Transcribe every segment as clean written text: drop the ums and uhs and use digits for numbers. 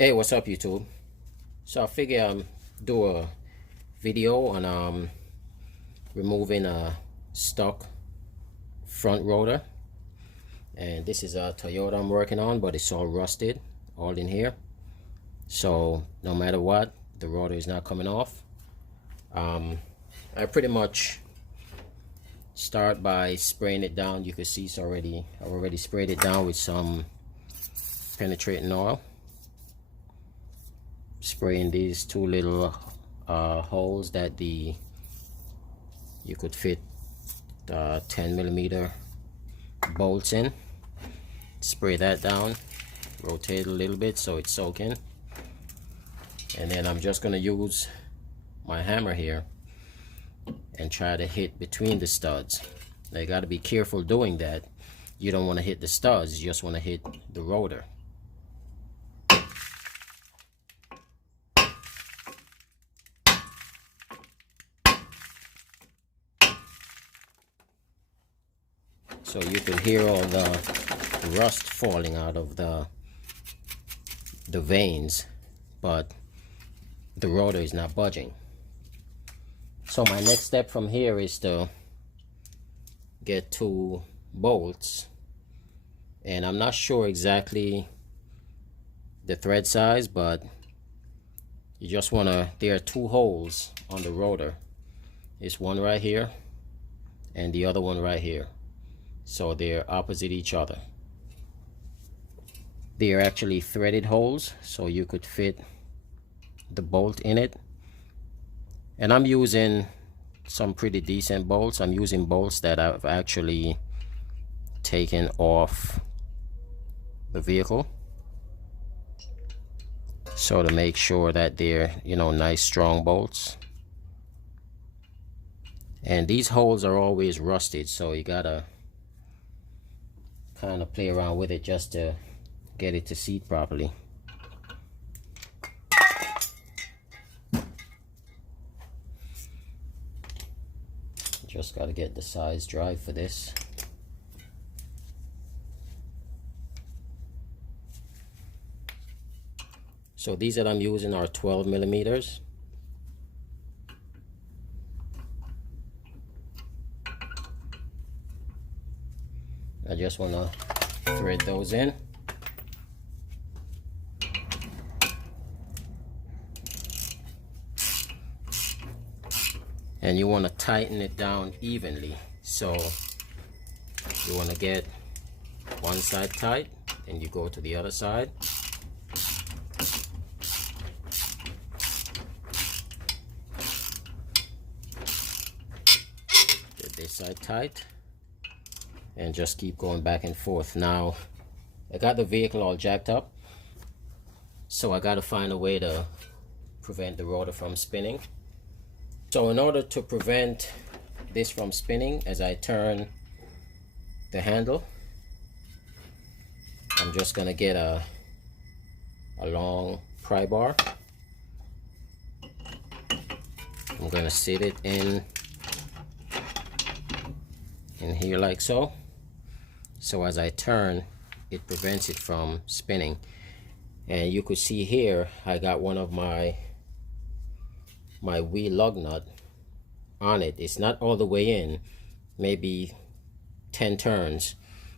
Hey, what's up, YouTube? So I figure do a video on removing a stock front rotor, and this is a Toyota I'm working on, but it's all rusted all in here. So no matter what, the rotor is not coming off. I pretty much start by spraying it down. You can see it's already I already sprayed it down with some penetrating oil. Spraying these two little holes that you could fit 10mm bolts in. Spray that down, rotate a little bit so it's soaking, and then I'm just gonna use my hammer here and try to hit between the studs. Now you got to be careful doing that. You don't want to hit the studs, you just want to hit the rotor. So you can hear all the rust falling out of the veins, but the rotor is not budging. So my next step from here is to get two bolts, and I'm not sure exactly the thread size, but you just want to, there are two holes on the rotor. It's one right here and the other one right here. So they're opposite each other. They are actually threaded holes, so you could fit the bolt in it. And I'm using some pretty decent bolts. I'm using bolts that I've actually taken off the vehicle, so to make sure that they're, you know, nice strong bolts. And these holes are always rusted, so you gotta kind of play around with it just to get it to seat properly. Just got to get the size drive for this. So these that I'm using are 12mm. I just want to thread those in. And you want to tighten it down evenly. So you want to get one side tight, and you go to the other side. Get this side tight, and just keep going back and forth. Now I got the vehicle all jacked up, so I got to find a way to prevent the rotor from spinning. So in order to prevent this from spinning, as I turn the handle, I'm just gonna get a long pry bar. I'm gonna sit it in here like so. So as I turn, it prevents it from spinning. And you could see here, I got one of my wheel lug nut on it. It's not all the way in, maybe 10 turns,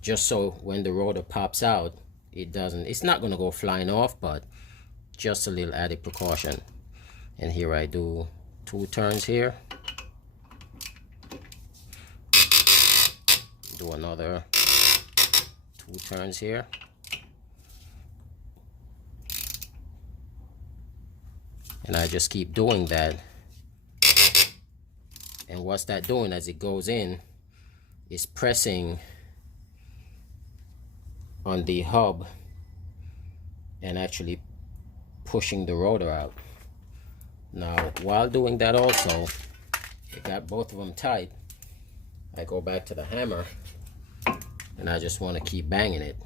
just so when the rotor pops out, it's not going to go flying off, but just a little added precaution. And here I do 2 turns here, do another 2 turns here, and I just keep doing that. And what's that doing as it goes in is pressing on the hub and actually pushing the rotor out. Now while doing that also, I got both of them tight, I go back to the hammer and I just want to keep banging it.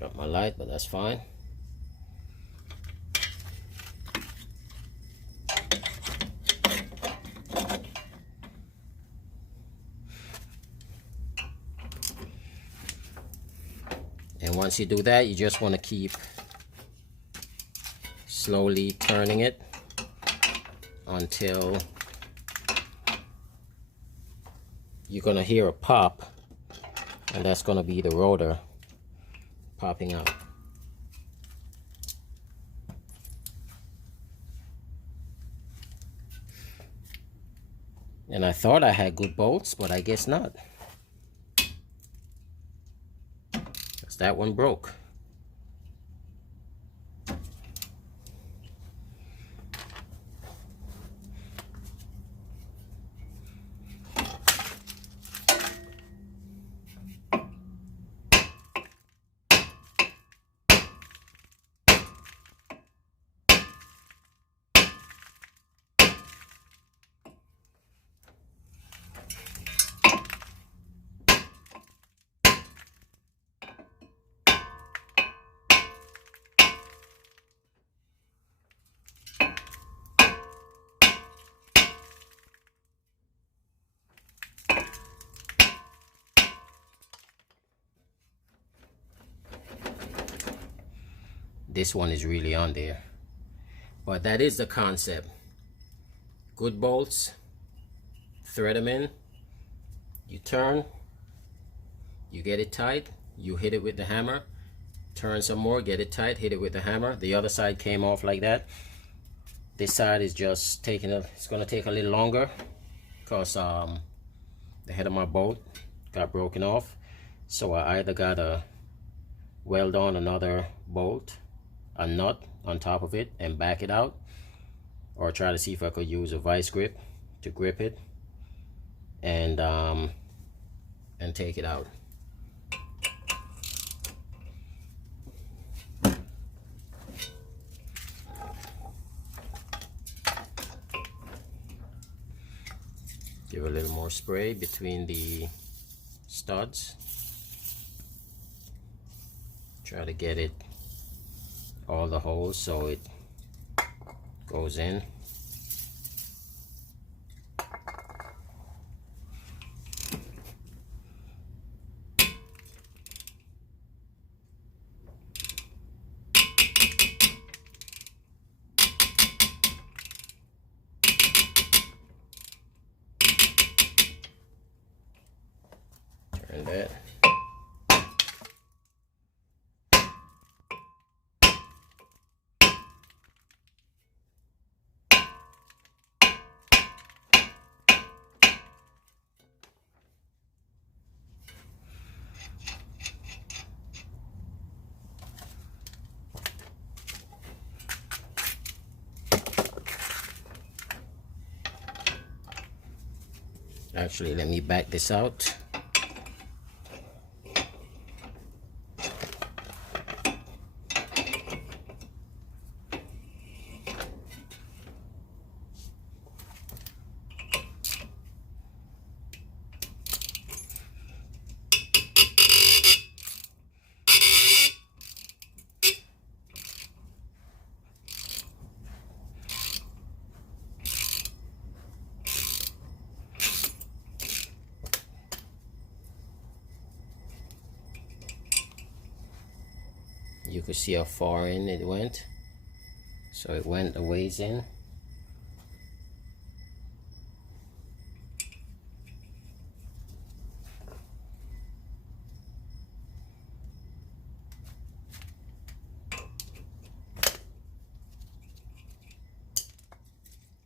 Drop my light, but that's fine. And once you do that, you just want to keep slowly turning it until you're going to hear a pop, and that's going to be the rotor popping out. And I thought I had good bolts, but I guess not. Because that one broke. This one is really on there, but that is the concept. Good bolts, thread them in, you turn, you get it tight, you hit it with the hammer, turn some more, get it tight, hit it with the hammer. The other side came off like that. This side is just taking it's gonna take a little longer because the head of my bolt got broken off, so I either gotta weld on another bolt, a nut on top of it, and back it out, or try to see if I could use a vice grip to grip it and take it out. Give a little more spray between the studs. Try to get it all the holes so it goes in. Turn that. Actually, let me back this out. You could see how far in it went. So it went a ways in.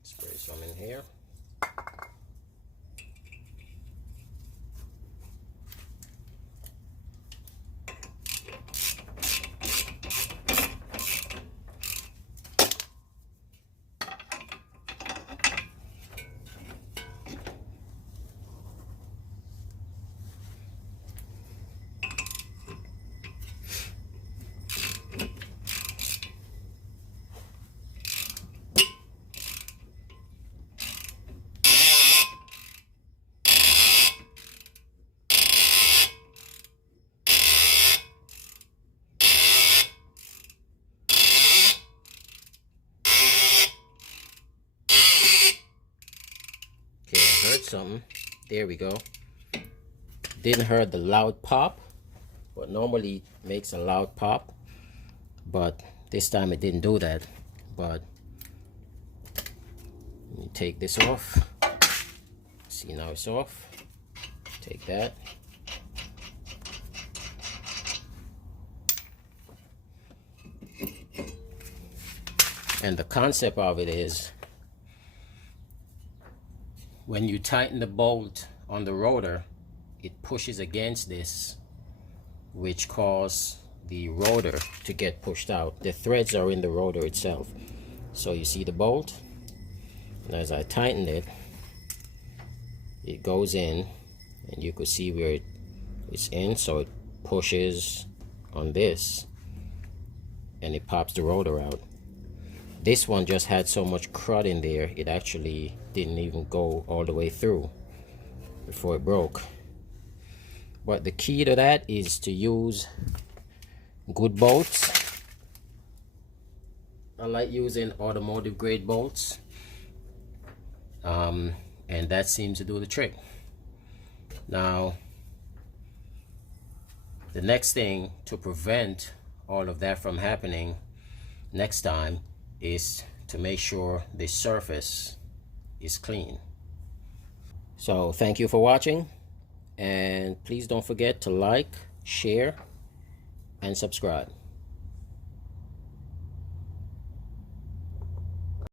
Spray some in here. heard something. There we go. Didn't hear the loud pop, but normally it makes a loud pop, but this time it didn't do that. But let me take this off. See, now it's off. Take that. And the concept of it is, when you tighten the bolt on the rotor, it pushes against this, which causes the rotor to get pushed out. The threads are in the rotor itself. So you see the bolt, and as I tighten it, it goes in, and you could see where it's in, so it pushes on this, and it pops the rotor out. This one just had so much crud in there, it actually didn't even go all the way through before it broke. But the key to that is to use good bolts. I like using automotive grade bolts, and that seems to do the trick. Now, the next thing to prevent all of that from happening next time is to make sure the surface is clean. So thank you for watching, and please don't forget to like, share, and subscribe.